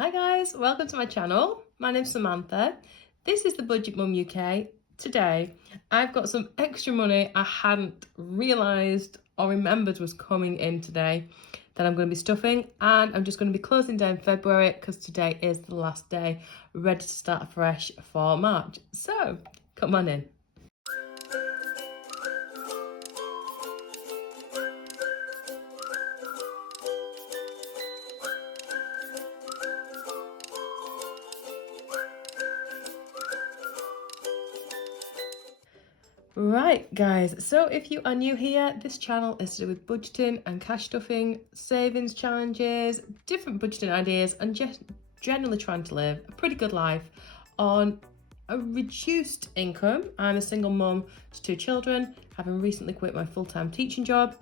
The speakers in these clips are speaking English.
Hi guys, welcome to my channel. My name's Samantha. This is the Budget Mum UK. Today, I've got some extra money I hadn't realised or remembered was coming in today that I'm going to be stuffing, and I'm just going to be closing down February because today is the last day, ready to start afresh for March. So, come on in. Right guys, so if you are new here, this channel is to do with budgeting and cash stuffing, savings challenges, different budgeting ideas, and just generally trying to live a pretty good life on a reduced income. I'm a single mum to 2 children, having recently quit my full-time teaching job,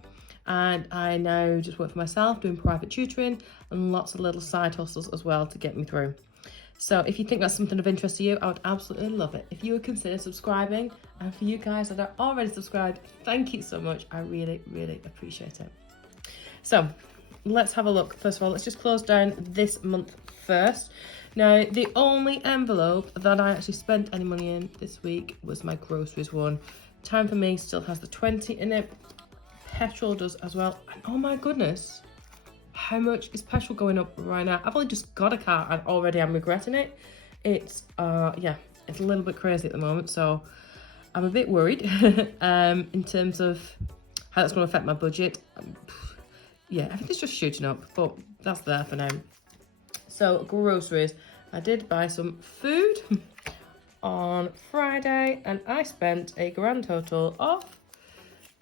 and I now just work for myself doing private tutoring and lots of little side hustles as well to get me through. So if you think that's something of interest to you, I would absolutely love it if you would consider subscribing. And for you guys that are already subscribed, thank you so much. I really, really appreciate it. So let's have a look. First of all, let's just close down this month first. Now, the only envelope that I actually spent any money in this week was my groceries one. Time for Me still has the 20 in it. Petrol does as well. And oh my goodness, how much is petrol going up right now? I've only just got a car and already I'm regretting it. It's it's a little bit crazy at the moment, so I'm a bit worried in terms of how that's going to affect my budget. Yeah, everything's just shooting up, but that's there for now. So groceries, I did buy some food on Friday and I spent a grand total of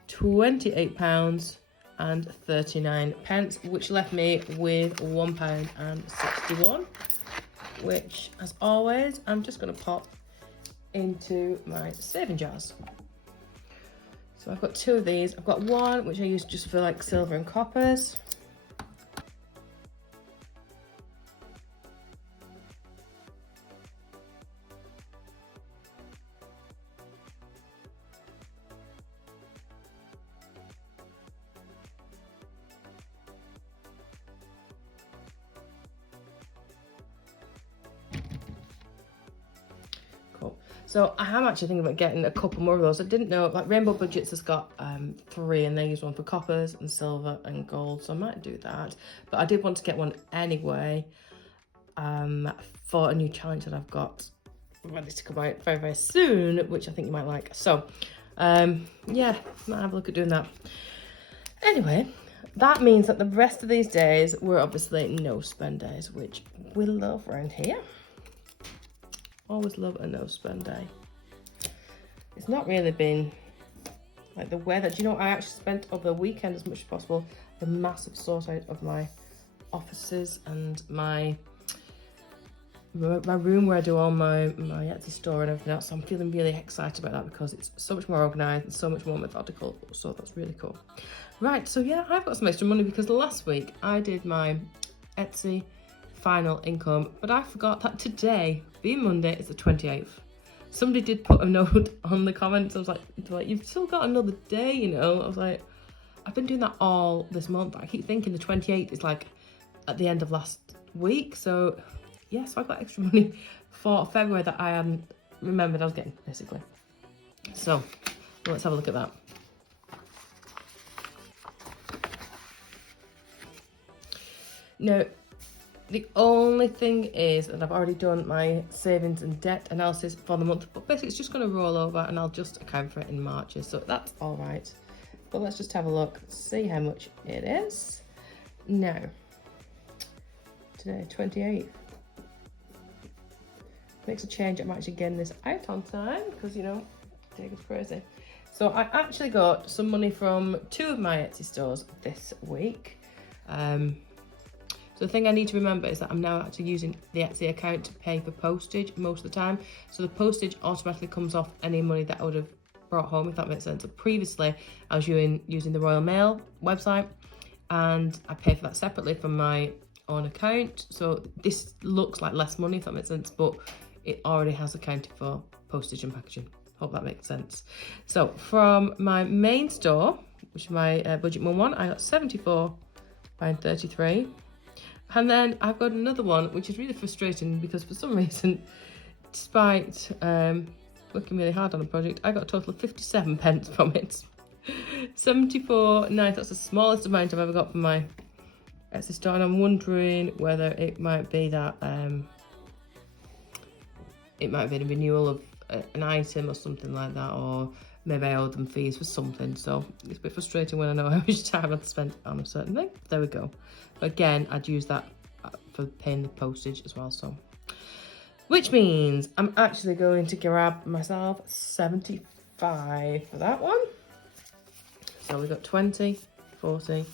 £28.39, which left me with £1.61, which, as always, I'm just going to pop into my saving jars. So I've got 2 of these. I've got one which I use just for like silver and coppers. So I am actually thinking about getting a couple more of those. I didn't know, like Rainbow Budgets has got 3 and they use one for coppers and silver and gold. So I might do that. But I did want to get one anyway for a new challenge that I've got ready to come out very, very soon, which I think you might like. So yeah, might have a look at doing that. Anyway, that means that the rest of these days were obviously no spend days, which we love around here. Always love a no spend day. It's not really been like the weather. Do you know, I actually spent over the weekend as much as possible the massive sort out of my offices and my room where I do all my Etsy store and everything else. So I'm feeling really excited about that because it's so much more organised and so much more methodical. So that's really cool. Right, so yeah, I've got some extra money because last week I did my Etsy final income, but I forgot that today, being Monday, is the 28th. Somebody did put a note on the comments. I was like, you've still got another day, you know. I was like, I've been doing that all this month, but I keep thinking the 28th is like at the end of last week. So yeah, so I got extra money for February that I hadn't remembered I was getting, basically. So let's have a look at that. Now, the only thing is that I've already done my savings and debt analysis for the month, but basically it's just going to roll over and I'll just account for it in March, so that's all right. But let's just have a look, see how much it is. Now, today, 28th. Makes a change, I'm actually getting this out on time because, you know, day goes crazy. So I actually got some money from 2 of my Etsy stores this week. So the thing I need to remember is that I'm now actually using the Etsy account to pay for postage most of the time. So the postage automatically comes off any money that I would have brought home, if that makes sense. So previously, I was using the Royal Mail website and I pay for that separately from my own account. So this looks like less money, if that makes sense, but it already has accounted for postage and packaging. Hope that makes sense. So from my main store, which is my Budget Mum one, I got £74.33. And then I've got another one, which is really frustrating because for some reason, despite working really hard on a project, I got a total of 57 pence from it. 74.9, that's the smallest amount I've ever got from my Etsy store, and I'm wondering whether it might be that it might be a renewal of an item or something like that, or maybe I owed them fees for something. So it's a bit frustrating when I know how much time I've spent on a certain thing. There we go. But again, I'd use that for paying the postage as well. So, which means I'm actually going to grab myself 75 for that one. So we've got 20, 40,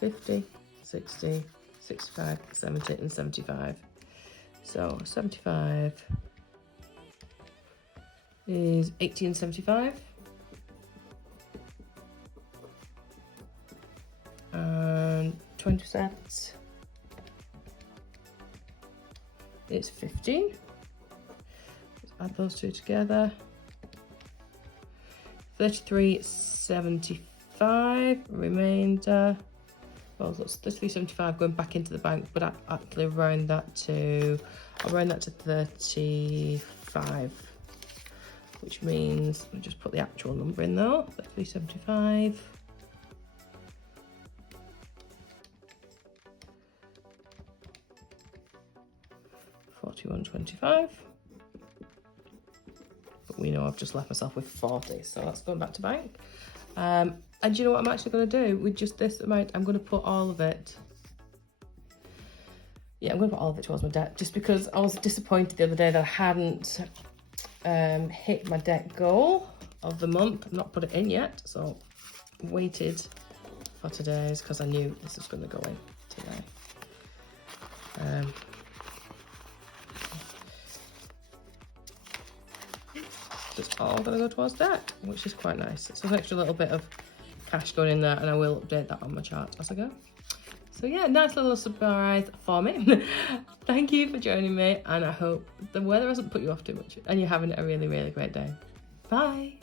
50, 60, 65, 70 and 75. So 75 is 18.75. And 20 cents is 15. Let's add those two together. 33.75 remainder. Well, that's 33.75 going back into the bank, but I actually round that to, I'll round that to 35, which means I'll just put the actual number in there. 33.75. 41.25. But we know I've just left myself with 40, so that's going back to bank. And you know what I'm actually going to do with just this amount? I'm going to put all of it. Yeah, I'm going to put all of it towards my debt, just because I was disappointed the other day that I hadn't hit my debt goal of the month. I've not put it in yet, so waited for today's because I knew this was going to go in today. It's all going to go towards that, which is quite nice. So an extra little bit of cash going in there, and I will update that on my chart as I go. So yeah, nice little surprise for me. Thank you for joining me, and I hope the weather hasn't put you off too much and you're having a really, really great day. Bye.